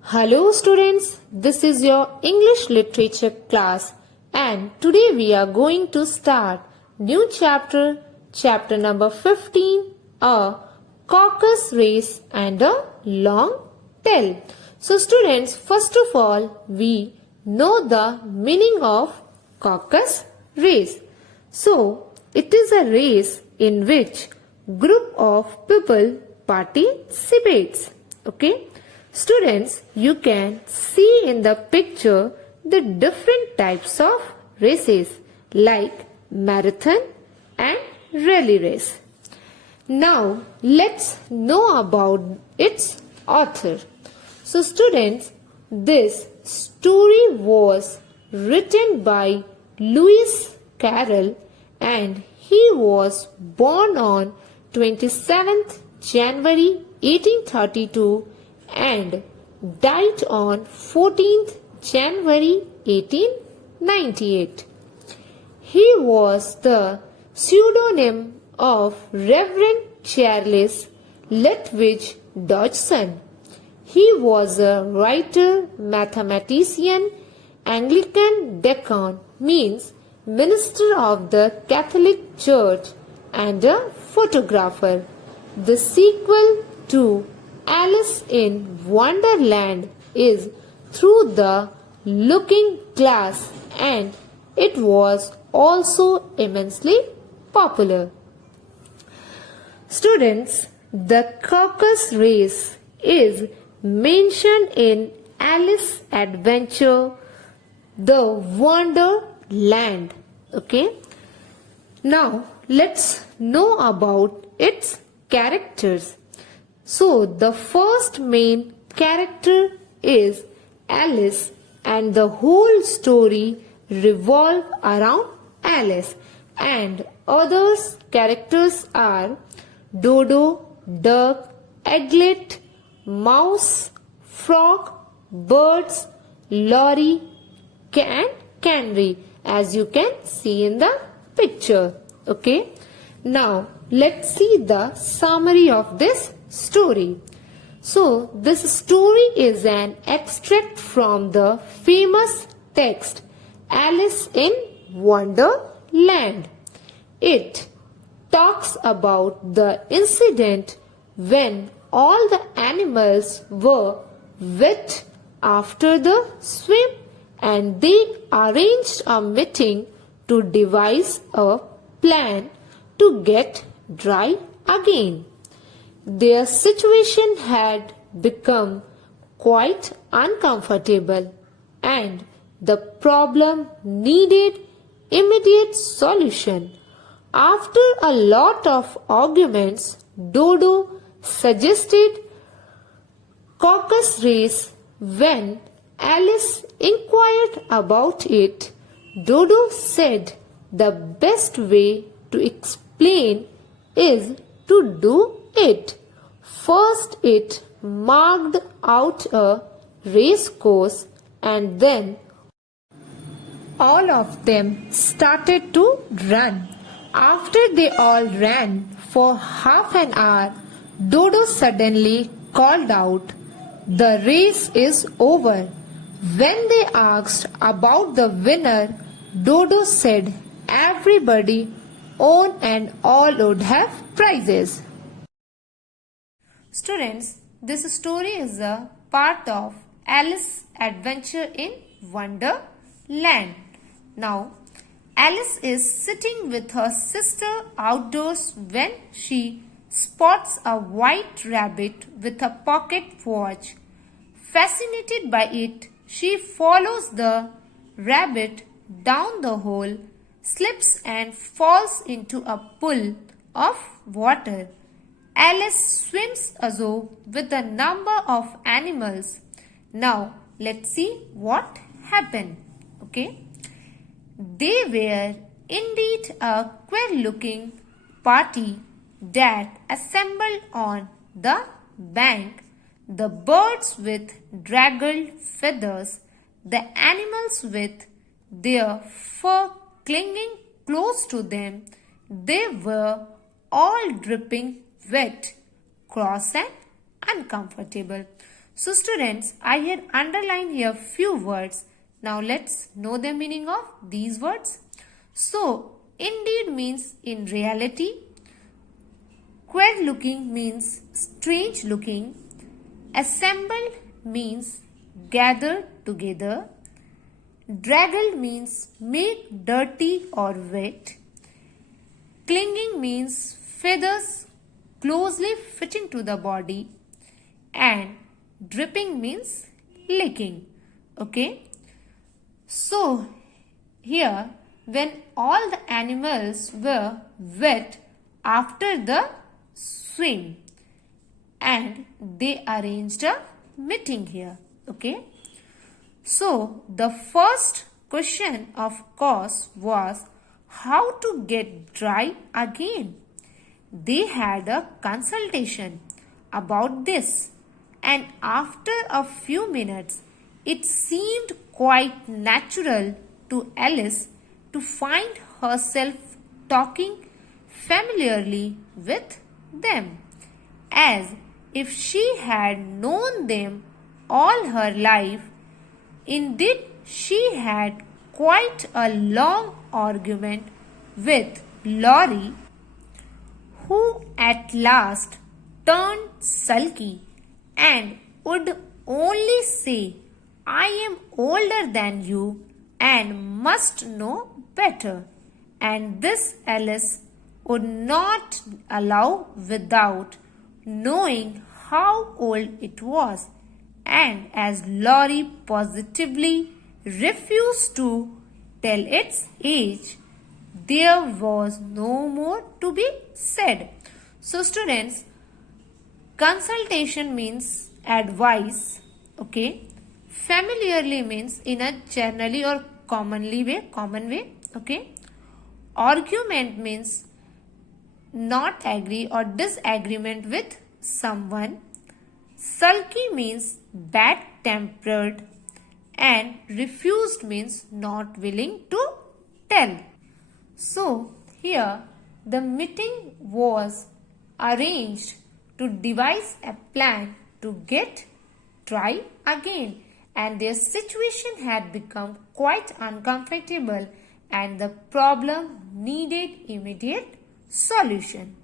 Hello students, this is your English literature class and today we are going to start new chapter number 15, A Caucus Race and a Long Tale. So students, first of all, we know the meaning of caucus race. So, it is a race in which group of people participates. Okay. Students, you can see in the picture the different types of races like marathon and rally race. Now, let's know about its author. So, students, this story was written by Lewis Carroll and he was born on 27th January 1832 and died on 14th January 1898. He was the pseudonym of Reverend Charles Lutwidge Dodgson. He was a writer, mathematician, Anglican deacon, means minister of the Catholic Church, and a photographer. The sequel to Alice in Wonderland is Through the Looking Glass and it was also immensely popular. Students, the caucus race is mentioned in Alice's Adventure, the Wonderland. Okay. Now, let's know about its characters. So, the first main character is Alice and the whole story revolves around Alice and other characters are Dodo, Duck, Egglet, Mouse, Frog, Birds, Lorry, and Canary as you can see in the picture. Okay. Now, let's see the summary of this story. So, this story is an extract from the famous text Alice in Wonderland. It talks about the incident when all the animals were wet after the swim and they arranged a meeting to devise a plan to get dry again. Their situation had become quite uncomfortable and the problem needed immediate solution. After a lot of arguments, Dodo suggested caucus race. When Alice inquired about it, Dodo said the best way to explain is to do it. First, it marked out a race course and then all of them started to run. After they all ran for half an hour, Dodo suddenly called out, "The race is over." When they asked about the winner, Dodo said everybody won and all would have prizes. Students, this story is a part of Alice's Adventure in Wonderland. Now, Alice is sitting with her sister outdoors when she spots a white rabbit with a pocket watch. Fascinated by it, she follows the rabbit down the hole, slips and falls into a pool of water. Alice swims ashore with a number of animals. Now, let's see what happened. Okay. They were indeed a queer-looking party that assembled on the bank, the birds with draggled feathers, the animals with their fur clinging close to them. They were all dripping wet, cross and uncomfortable. So students, I had underlined here few words. Now let's know the meaning of these words. So, indeed means in reality. Queer looking means strange looking. Assembled means gathered together. Draggled means make dirty or wet. Clinging means feathers closely fitting to the body. And dripping means licking. Okay. So here when all the animals were wet after the swim and they arranged a meeting here. Okay. So the first question of course was how to get dry again. They had a consultation about this, and after a few minutes it seemed quite natural to Alice to find herself talking familiarly with them, as if she had known them all her life. Indeed, she had quite a long argument with Laurie, who at last turned sulky and would only say, I am older than you and must know better. And this Alice would not allow without knowing how old it was. And as Laurie positively refused to tell its age, there was no more to be said. So students, consultation means advice. Okay. Familiarly means in a generally or common way. Okay. Argument means not agree or disagreement with someone. Sulky means bad-tempered, and refused means not willing to tell. So here the meeting was arranged to devise a plan to get dry again, and their situation had become quite uncomfortable and the problem needed immediate solution.